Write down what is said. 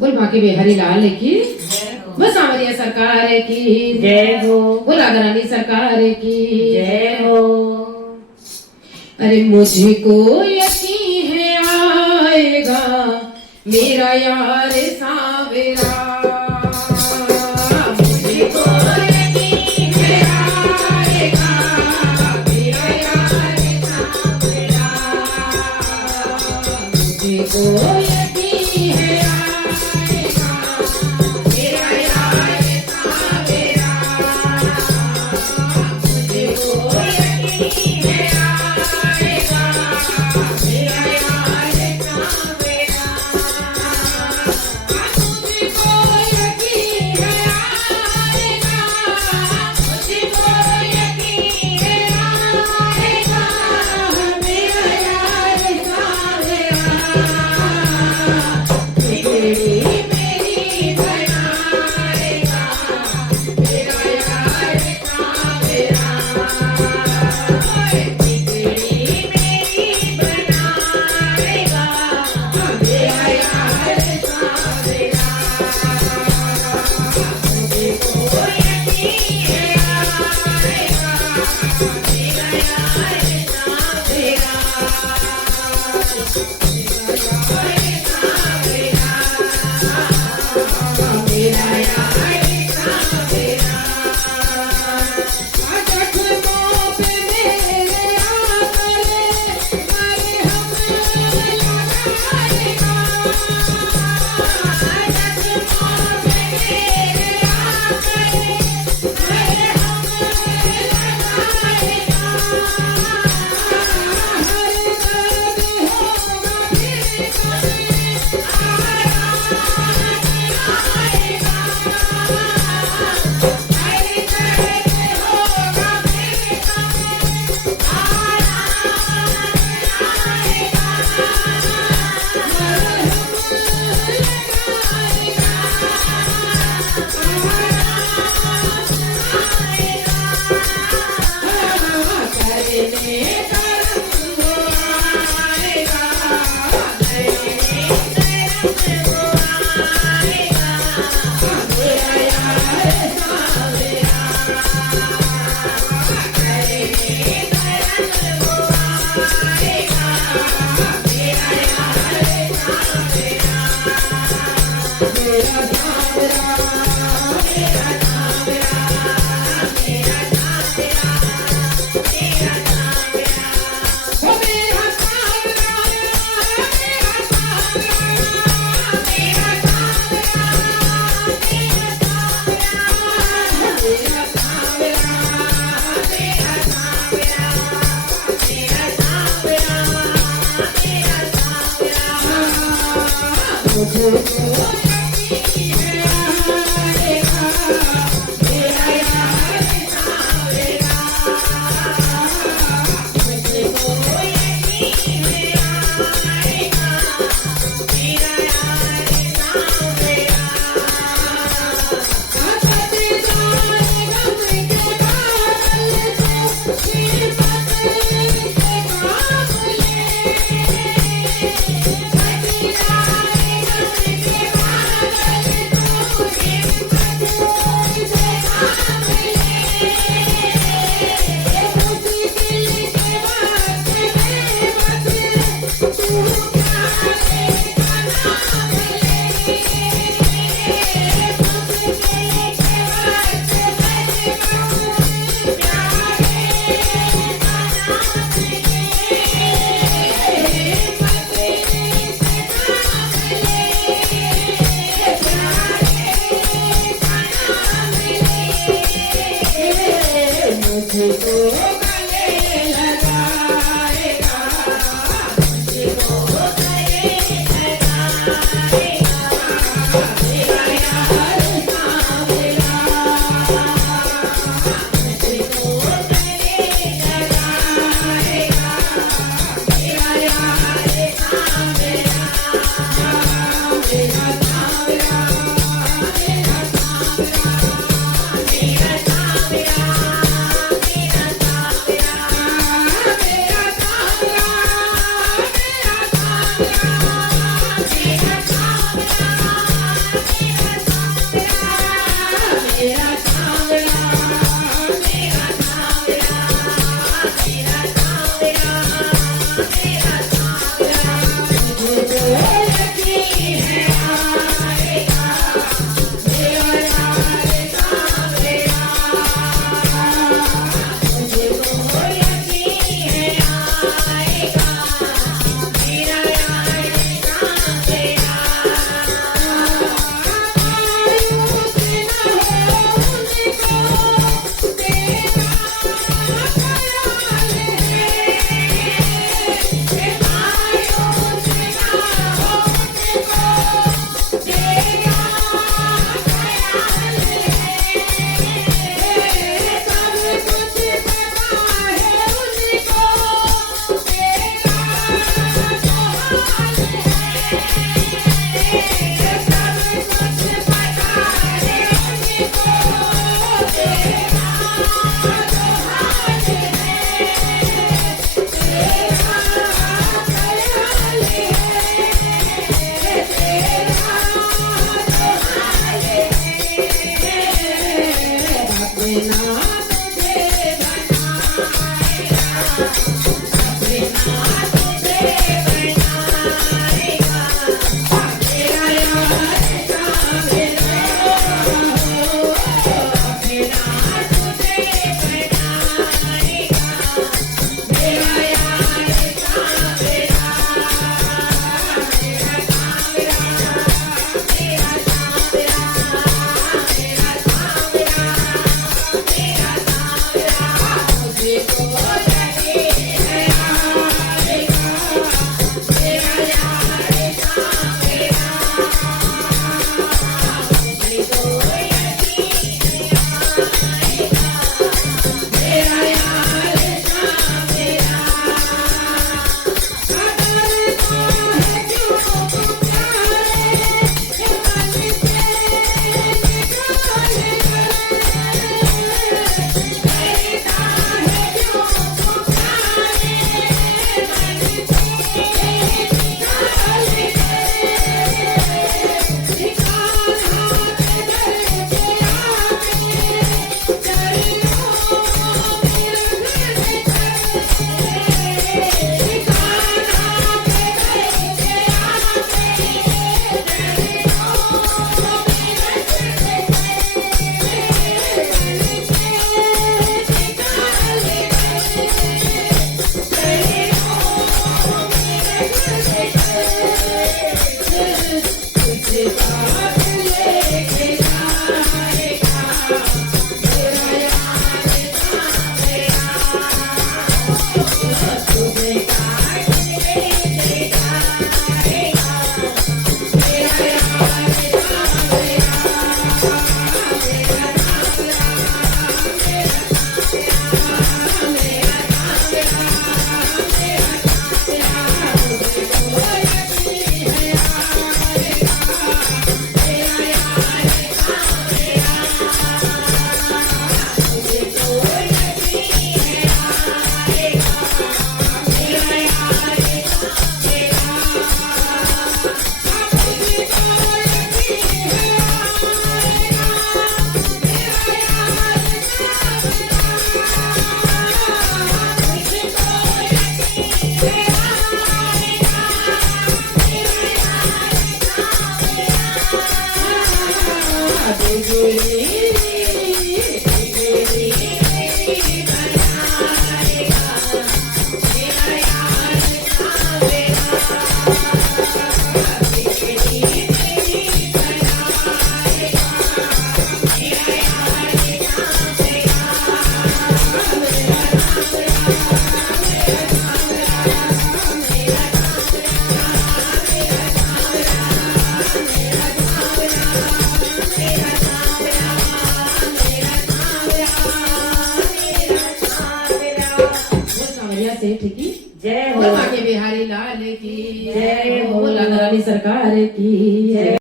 बोल बाकी बिहारी लाल की वो सांवरिया सरकार की जय हो। बोल राधा रानी सरकार की जय हो। अरे मुझको यकीन है आएगा मेरा यार सावेरा मुझको यकीन है आएगा मेरा यार सावेरा मुझको यकीन है आएगा मेरा यार सावेरा मुझको यकीन है आएगा मेरा यार सावेरा मुझको यकीन है आएगा मुझको यकीन है आएगा मेरा यार सावेरा बिगड़ी मेरी बनाएगा मेरा यार सावेरा बिगड़ी मेरी बनाएगा मेरा यार सावेरा मुझको यकीन है आएगा मेरा यार सावेरा मेरा यार सावेरा जख्मों पे मेरे आकर मरहम लगाएगा जख्मों पे मेरे आकर मरहम लगाएगा हर दर्द होगा फिर वो सांवरिया सेठ की जय वो हो बाके बिहारी लाल की जय हो। वो लाल रानी सरकार की जय